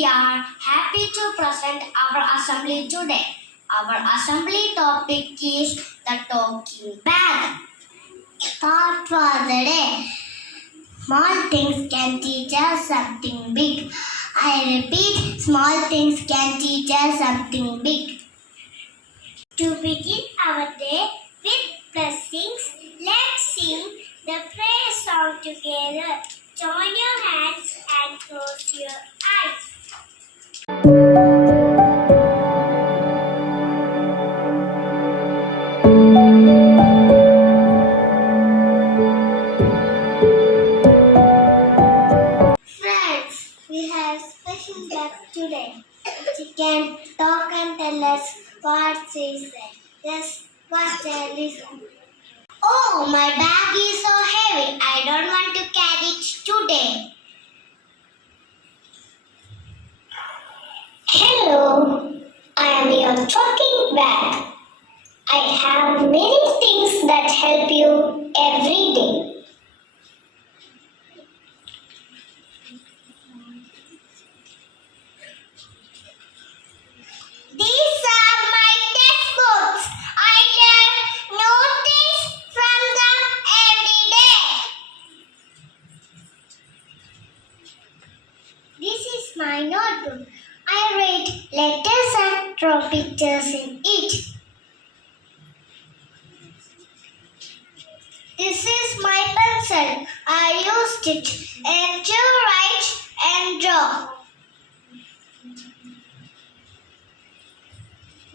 We are happy to present our assembly today. Our assembly topic is the talking bag. Thought for the day. Small things can teach us something big. I repeat, small things can teach us something big. To begin our day with blessings, let's sing the prayer song together. Join your hands and close your eyes. Friends, we have special guest today. She can talk and tell us what she said. Just watch and listen. Oh, my bag is so heavy. I don't want to carry it today. Hello, I am your talking bag. I have many things that help you every day. These are my textbooks. I learn new things from them every day. This is my notebook. I write letters and draw pictures in it. This is my pencil. I used it to write and draw.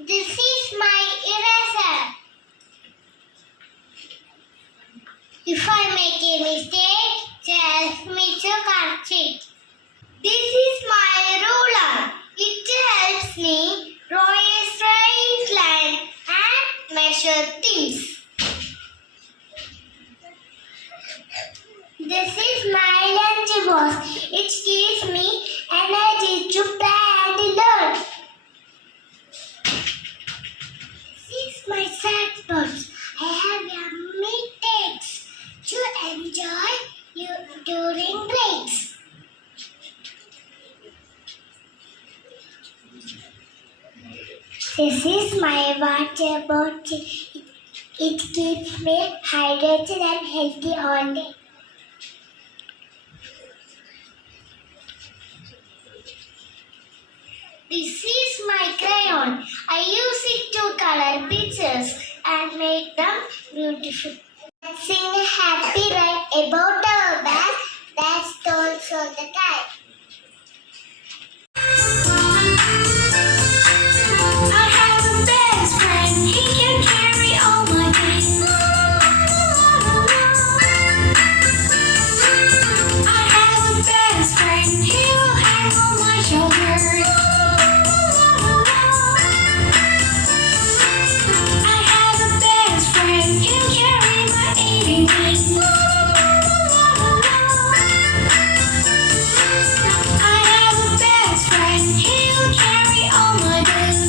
This is my eraser. If I make a mistake, just me to correct it. This is my ruler. It helps me draw a straight line and measure things. This is my lunchbox. It gives me energy to play and learn. This is my sandbox. I have yummy cakes to enjoy during breaks. This is my water bottle. It keeps me hydrated and healthy all day. This is my crayon. I use it to color pictures and make them beautiful. Let's sing a happy rhyme about our bag that's told all the time. I have a best friend. He can carry all my things. I have a best friend. He will hang on my shoulder. I have a best friend. He can carry my 80 things. I have a best friend. He will carry all my bills.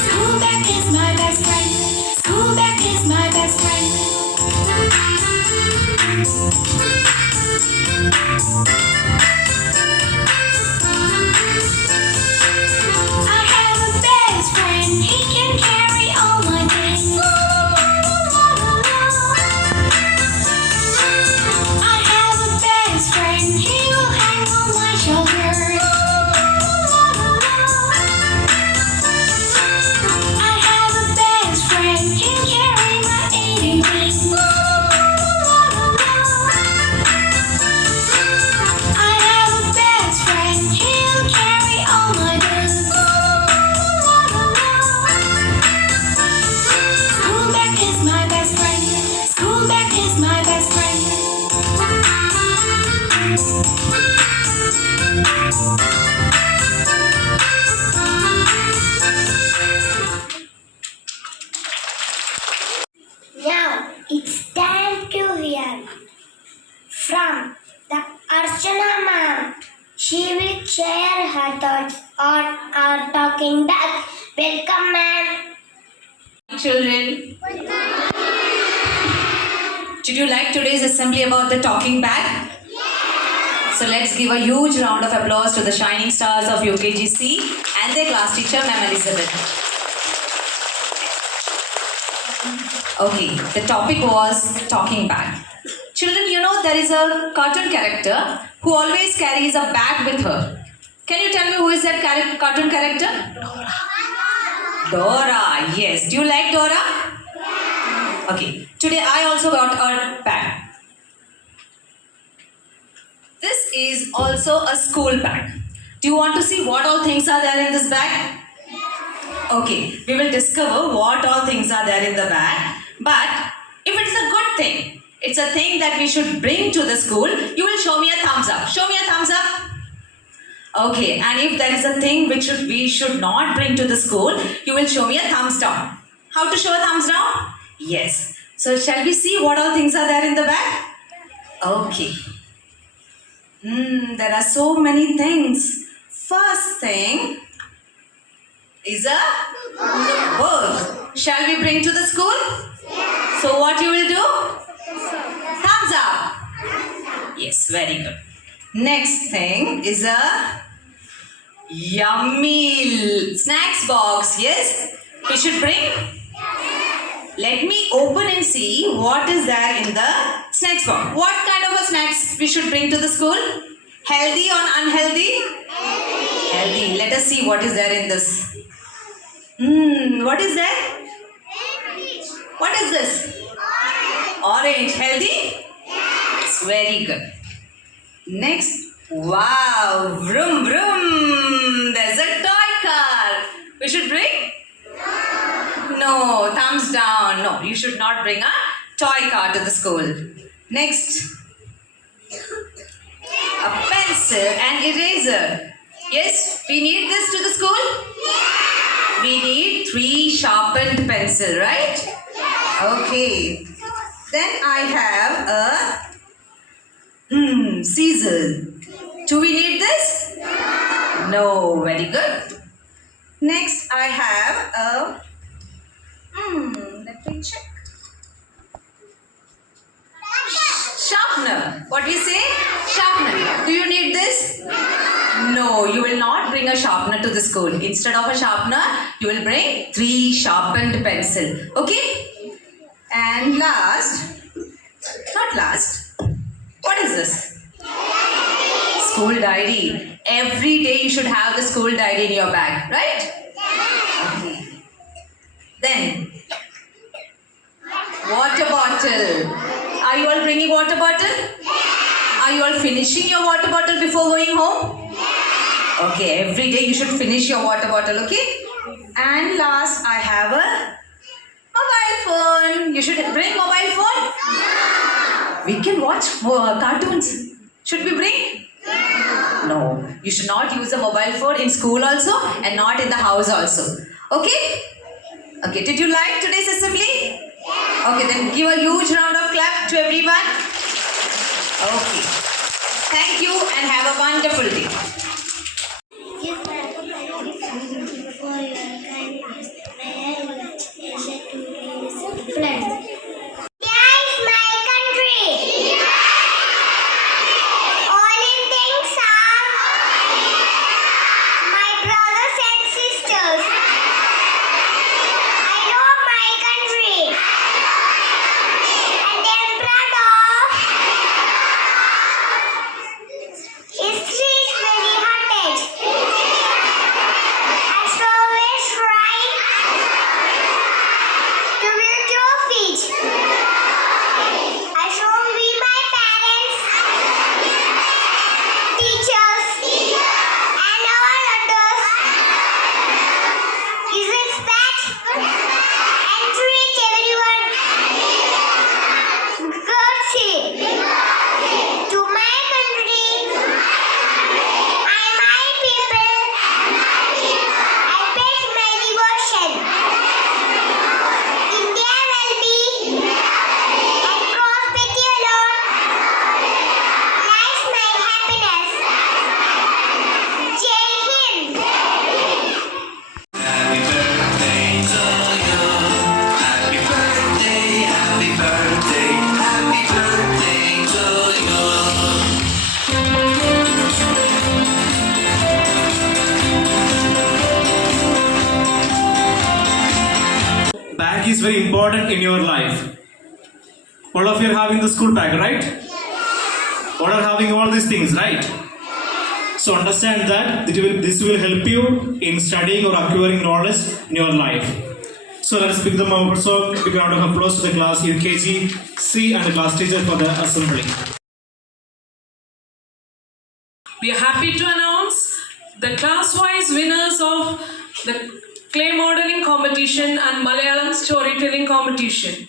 School bag is my best friend. School bag is my best friend. I have a best friend. He can carry all my things. I have a best friend. He will hang on my shoulder. I have a best friend. He can carry my 80 things. I have a best friend. He'll carry all my bills. School bag is my best friend. School bag is my best friend. Now it's time to hear from the Archana ma'am. She will share her thoughts on our talking bag. Welcome, ma'am. Children, did you like today's assembly about the talking bag? Yes. So let's give a huge round of applause to the shining stars of UKGC and their class teacher, Ma'am Elizabeth. Okay, the topic was talking bag. Children, you know there is a cartoon character who always carries a bag with her. Can you tell me who is that cartoon character? Dora, yes. Do you like Dora? Okay, today I also got a bag. This is also a school bag. Do you want to see what all things are there in this bag? Okay, we will discover what all things are there in the bag. But if it is a good thing, it's a thing that we should bring to the school, you will show me a thumbs up. Show me a thumbs up. Okay, and if there is a thing which we should not bring to the school, you will show me a thumbs down. How to show a thumbs down? Yes. So shall we see what all things are there in the bag? Okay. There are so many things. First thing is a book. Shall we bring to the school? So what you will do? Thumbs up. Yes, very good. Next thing is a yummy snacks box. Yes, we should bring. Let me open and see what is there in the snacks box. What kind of a snacks we should bring to the school? Healthy or unhealthy? Healthy. Let us see what is there in this. What is there? What is this? Orange. Healthy? Yes, very good. Next. Wow. Vroom vroom. There's a toy car. We should bring? No. Thumbs down. No, you should not bring a toy car to the school. Next. A pencil and eraser. Yes, we need this to the school? We need 3 sharpened pencil, right? Okay. Then I have a scissors. Do we need this? No. Very good. Next I have a let me check. Sharpener. What do you say? Sharpener. Do you need this? No, you will not bring a sharpener to the school. Instead of a sharpener, you will bring 3 sharpened pencil. Okay? And last, not last, what is this? School diary. Every day you should have the school diary in your bag, right? Okay. Then, water bottle. Are you all bringing water bottle? Are you all finishing your water bottle before going home? Okay, every day you should finish your water bottle, okay? And last, I have a mobile phone. You should bring mobile phone? We can watch cartoons. Should we bring? No, you should not use a mobile phone in school also and not in the house also. Okay? Okay, did you like today's assembly? Okay, then give a huge round of clap to everyone. Okay. Thank you and have a wonderful day. Yes, for your kindness, may I wish to be friend. India is my country. Only things are my brothers and sisters. I love my country and am proud of its rich many is very important in your life. All of you are having the school bag, right? All are having all these things, right? So understand that this will help you in studying or acquiring knowledge in your life. So let's pick them up. So big round of applause to the class UKG C and the class teacher for the assembly. We are happy to announce the class-wise winners of the clay modeling competition and Malayalam storytelling competition.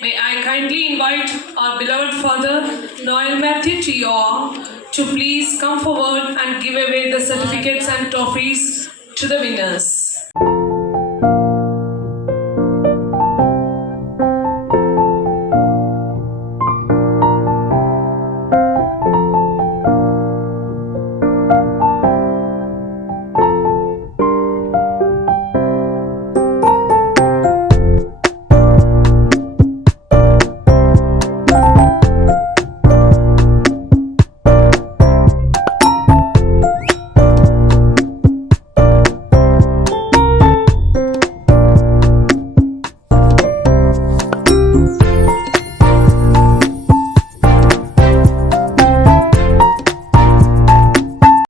May I kindly invite our beloved father, Noel Matthew Tio, to please come forward and give away the certificates and trophies to the winners.